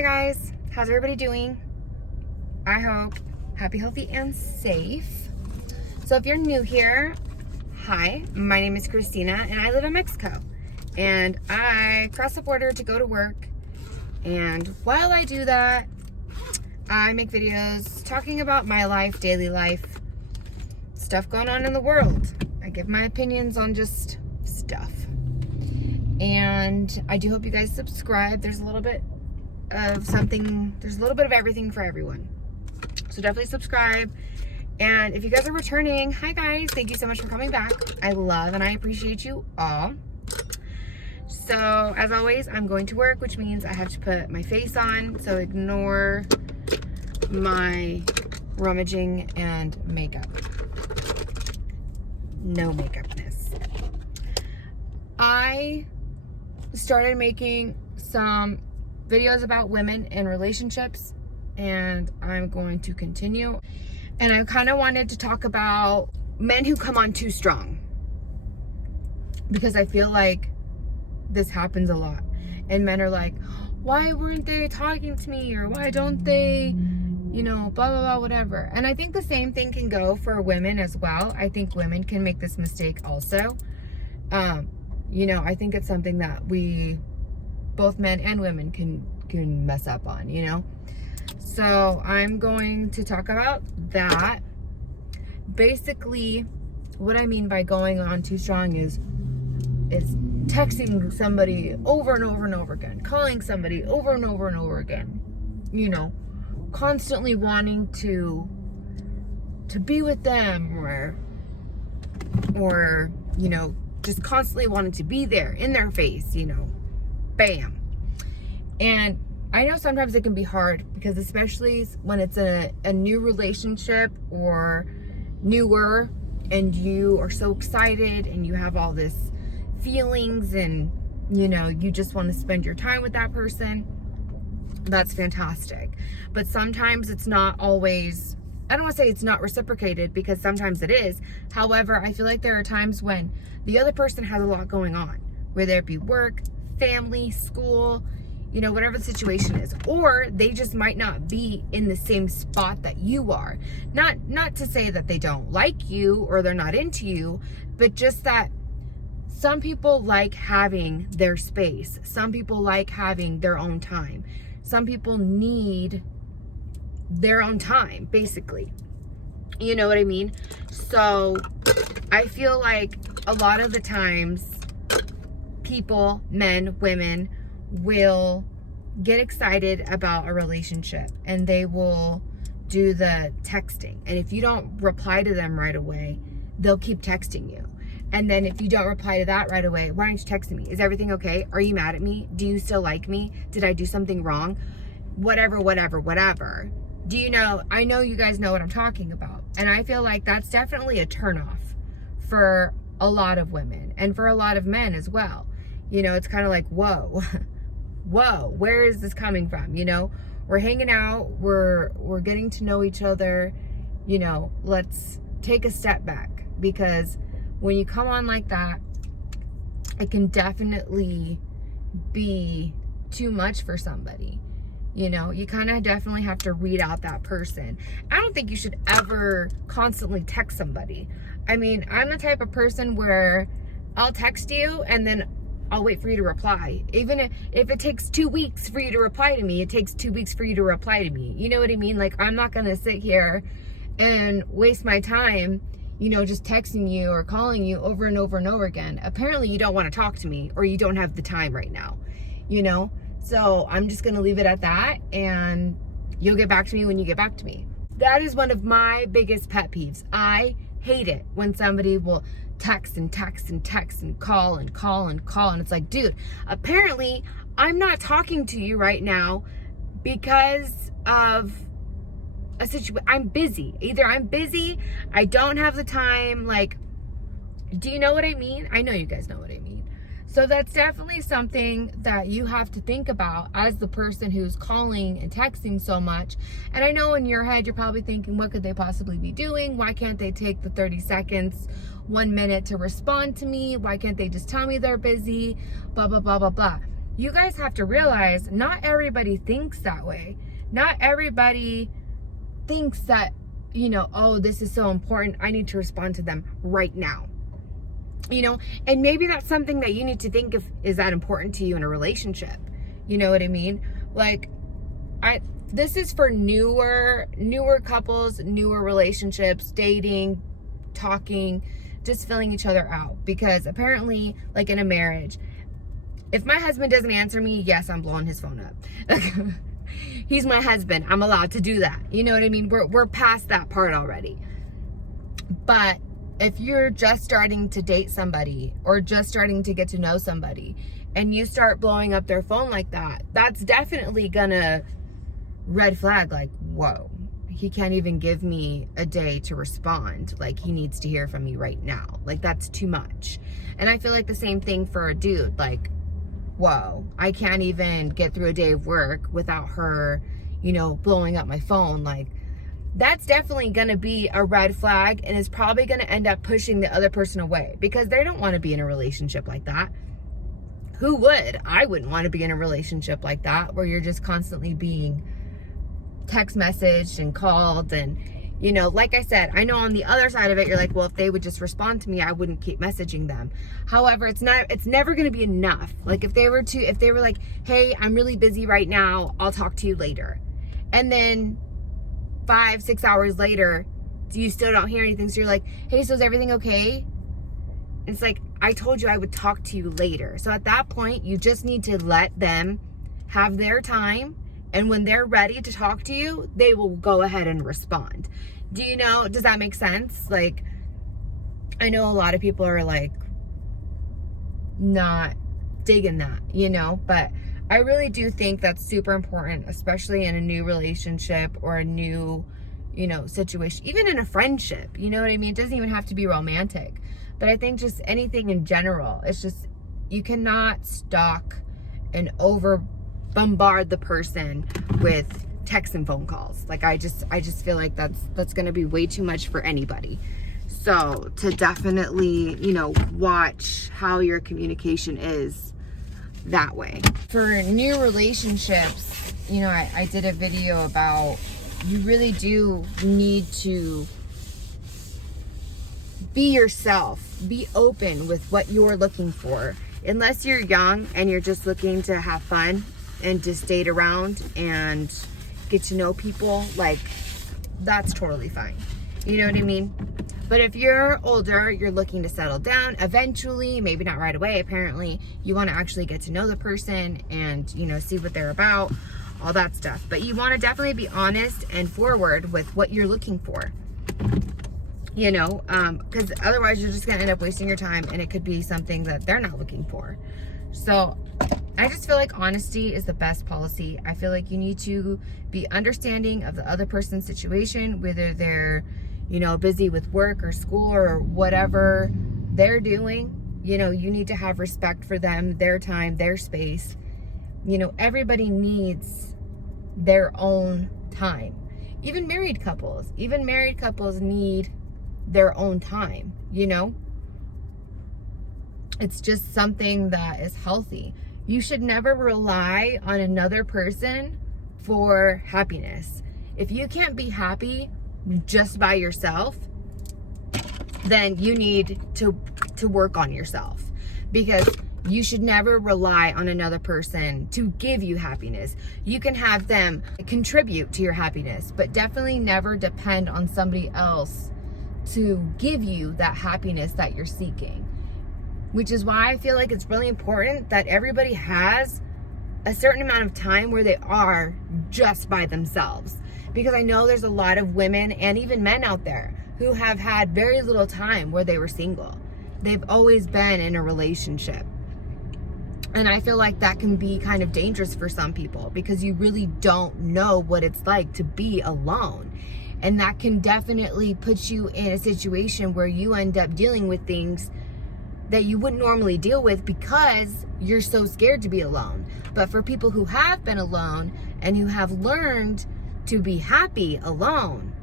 Hi guys, how's everybody doing? I hope happy, healthy, and safe. So if you're new here, hi, my name is Christina and I live in Mexico. And I cross the border to go to work. And while I do that, I make videos talking about my life, daily life, stuff going on in the world. I give my opinions on just stuff. And I do hope you guys subscribe. There's a little bit of something, there's a little bit of everything for everyone. So definitely subscribe. And if you guys are returning, hi guys, thank you so much for coming back. I love and I appreciate you all. So as always, I'm going to work, which means I have to put my face on. So ignore my rummaging and makeup. No makeupness. I started making some videos about women and relationships, and I'm going to continue. And I kind of wanted to talk about men who come on too strong, because I feel like this happens a lot. And men are like, why weren't they talking to me? Or why don't they, you know, blah, blah, blah, whatever. And I think the same thing can go for women as well. I think women can make this mistake also. You know, I think it's something that both men and women can mess up on, you know? So I'm going to talk about that. Basically, what I mean by going on too strong is texting somebody over and over and over again, calling somebody over and over and over again, you know, constantly wanting to be with them, or you know, just constantly wanting to be there in their face, you know, bam. And I know sometimes it can be hard, because especially when it's a new relationship or newer, and you are so excited and you have all this feelings, and you know, you just want to spend your time with that person. That's fantastic. But sometimes it's not always, I don't want to say it's not reciprocated, because sometimes it is. However, I feel like there are times when the other person has a lot going on, whether it be work, family, school, you know, whatever the situation is, or they just might not be in the same spot that you are. Not to say that they don't like you or they're not into you, but just that some people like having their space. Some people like having their own time. Some people need their own time, basically. You know what I mean? So I feel like a lot of the times people, men, women, will get excited about a relationship and they will do the texting. And if you don't reply to them right away, they'll keep texting you. And then if you don't reply to that right away, why aren't you texting me? Is everything okay? Are you mad at me? Do you still like me? Did I do something wrong? Whatever. Do you know, I know you guys know what I'm talking about. And I feel like that's definitely a turnoff for a lot of women and for a lot of men as well. You know, it's kind of like, whoa, where is this coming from? You know, we're hanging out, we're getting to know each other, you know, let's take a step back, because when you come on like that, it can definitely be too much for somebody. You know, you kind of definitely have to read out that person. I don't think you should ever constantly text somebody. I mean, I'm the type of person where I'll text you and then I'll wait for you to reply. Even if it takes 2 weeks for you to reply to me, it takes 2 weeks for you to reply to me. You know what I mean? Like, I'm not going to sit here and waste my time, you know, just texting you or calling you over and over and over again. Apparently you don't want to talk to me, or you don't have the time right now, you know? So I'm just going to leave it at that, and you'll get back to me when you get back to me. That is one of my biggest pet peeves. I hate it when somebody will text and call. And it's like, dude, apparently I'm not talking to you right now because of a situation. I'm busy. Either I'm busy, I don't have the time. Like, do you know what I mean? I know you guys know what I mean. So that's definitely something that you have to think about as the person who's calling and texting so much. And I know in your head, you're probably thinking, what could they possibly be doing? Why can't they take the 30 seconds, 1 minute to respond to me? Why can't they just tell me they're busy? Blah, blah, blah, blah, blah. you guys have to realize not everybody thinks that way. Not everybody thinks that, you know, oh, this is so important, I need to respond to them right now. You know, and maybe that's something that you need to think of, is that important to you in a relationship? You know what I mean? Like, this is for newer couples, newer relationships, dating, talking, just filling each other out. Because apparently, like in a marriage, if my husband doesn't answer me, yes, I'm blowing his phone up. He's my husband. I'm allowed to do that. You know what I mean? We're past that part already. But if you're just starting to date somebody or just starting to get to know somebody and you start blowing up their phone like that, that's definitely gonna red flag, like, whoa, he can't even give me a day to respond. Like, he needs to hear from me right now. Like, that's too much. And I feel like the same thing for a dude. Like, whoa, I can't even get through a day of work without her, you know, blowing up my phone. Like, that's definitely going to be a red flag, and is probably going to end up pushing the other person away because they don't want to be in a relationship like that. Who would? I wouldn't want to be in a relationship like that, where you're just constantly being text messaged and called. And, you know, like I said, I know on the other side of it, you're like, well, if they would just respond to me, I wouldn't keep messaging them. However, it's never going to be enough. Like, if they were like, hey, I'm really busy right now, I'll talk to you later. And then 5-6 hours later, you still don't hear anything. So you're like, hey, so is everything okay? And it's like, I told you I would talk to you later. So at that point, you just need to let them have their time. And when they're ready to talk to you, they will go ahead and respond. Does that make sense? Like, I know a lot of people are like not digging that, you know, but I really do think that's super important, especially in a new relationship or a new, you know, situation, even in a friendship, you know what I mean? It doesn't even have to be romantic, but I think just anything in general, it's just, you cannot stalk and over bombard the person with texts and phone calls. Like, I just feel like that's going to be way too much for anybody. So to definitely, you know, watch how your communication is that way. For new relationships, you know, I did a video about, you really do need to be yourself, be open with what you're looking for. Unless you're young and you're just looking to have fun and just date around and get to know people, like, that's totally fine. You know what I mean? But if you're older, you're looking to settle down eventually, maybe not right away, apparently, you want to actually get to know the person and, you know, see what they're about, all that stuff. But you want to definitely be honest and forward with what you're looking for, you know, because otherwise you're just going to end up wasting your time, and it could be something that they're not looking for. So I just feel like honesty is the best policy. I feel like you need to be understanding of the other person's situation, whether they're, you know, busy with work or school or whatever they're doing. You know, you need to have respect for them, their time, their space. You know, everybody needs their own time. Even married couples need their own time, you know? It's just something that is healthy. You should never rely on another person for happiness. If you can't be happy just by yourself, then you need to work on yourself, because you should never rely on another person to give you happiness. You can have them contribute to your happiness, but definitely never depend on somebody else to give you that happiness that you're seeking. Which is why I feel like it's really important that everybody has a certain amount of time where they are just by themselves. Because I know there's a lot of women and even men out there who have had very little time where they were single. They've always been in a relationship. And I feel like that can be kind of dangerous for some people, because you really don't know what it's like to be alone. And that can definitely put you in a situation where you end up dealing with things that you wouldn't normally deal with because you're so scared to be alone. But for people who have been alone and who have learned to be happy alone,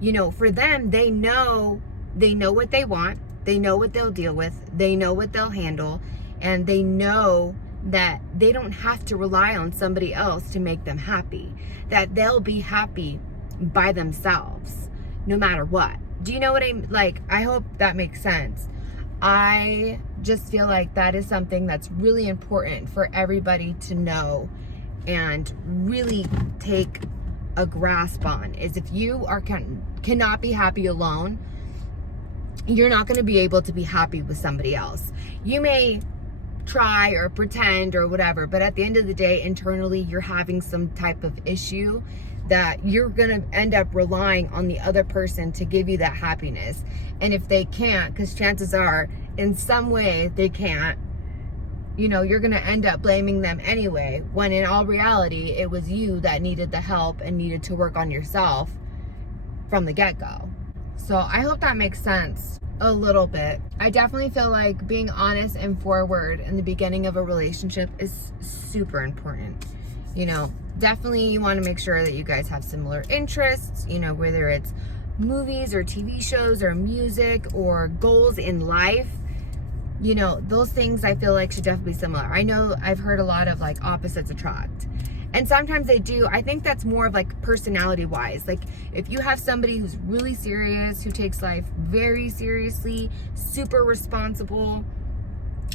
you know, for them, they know what they want, they know what they'll deal with, they know what they'll handle, and they know that they don't have to rely on somebody else to make them happy, that they'll be happy by themselves no matter what. Do you know what I hope that makes sense. I just feel like that is something that's really important for everybody to know and really take a grasp on, is if you cannot be happy alone, you're not going to be able to be happy with somebody else. You may try or pretend or whatever, but at the end of the day, internally, you're having some type of issue that you're going to end up relying on the other person to give you that happiness. And if they can't, because chances are in some way they can't, you're going to end up blaming them anyway, when in all reality, it was you that needed the help and needed to work on yourself from the get-go. So I hope that makes sense a little bit. I definitely feel like being honest and forward in the beginning of a relationship is super important. Definitely you want to make sure that you guys have similar interests, whether it's movies or TV shows or music or goals in life. Those things I feel like should definitely be similar. I know I've heard a lot of like opposites attract. And sometimes they do. I think that's more of like personality wise. Like if you have somebody who's really serious, who takes life very seriously, super responsible,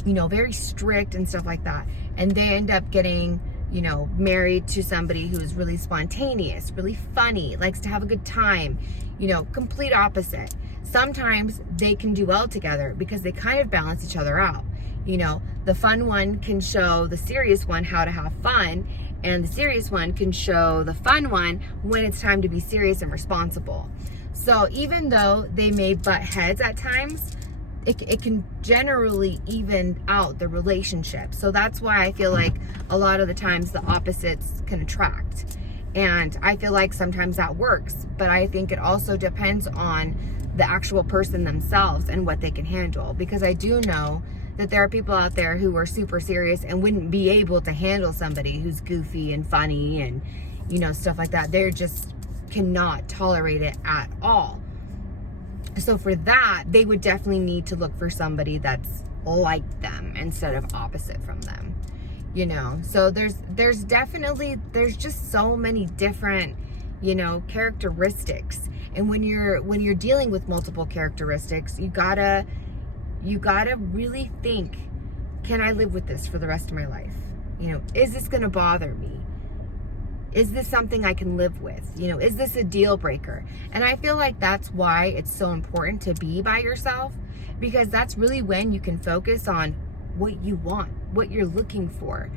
very strict and stuff like that, and they end up getting, married to somebody who's really spontaneous, really funny, likes to have a good time, complete opposite. Sometimes they can do well together because they kind of balance each other out. The fun one can show the serious one how to have fun, and the serious one can show the fun one when it's time to be serious and responsible. So even though they may butt heads at times, it can generally even out the relationship. So that's why I feel like a lot of the times the opposites can attract. And I feel like sometimes that works, but I think it also depends on the actual person themselves and what they can handle. Because I do know that there are people out there who are super serious and wouldn't be able to handle somebody who's goofy and funny and, stuff like that. They just cannot tolerate it at all. So for that, they would definitely need to look for somebody that's like them instead of opposite from them. So there's just so many different, characteristics. And when you're dealing with multiple characteristics, you gotta really think, can I live with this for the rest of my life? Is this gonna bother me? Is this something I can live with? Is this a deal breaker? And I feel like that's why it's so important to be by yourself, because that's really when you can focus on what you want, what you're looking for.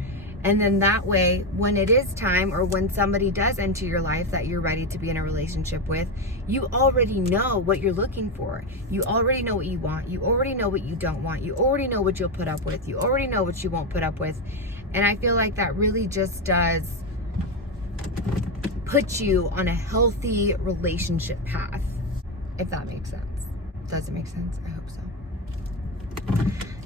And then that way, when it is time, or when somebody does enter your life that you're ready to be in a relationship with, you already know what you're looking for. You already know what you want. You already know what you don't want. You already know what you'll put up with. You already know what you won't put up with. And I feel like that really just does put you on a healthy relationship path, if that makes sense. Does it make sense? I hope so.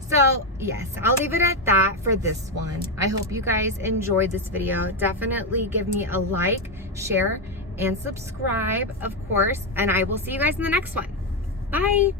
So yes, I'll leave it at that for this one. I hope you guys enjoyed this video. Definitely give me a like, share, and subscribe, of course, and I will see you guys in the next one. Bye.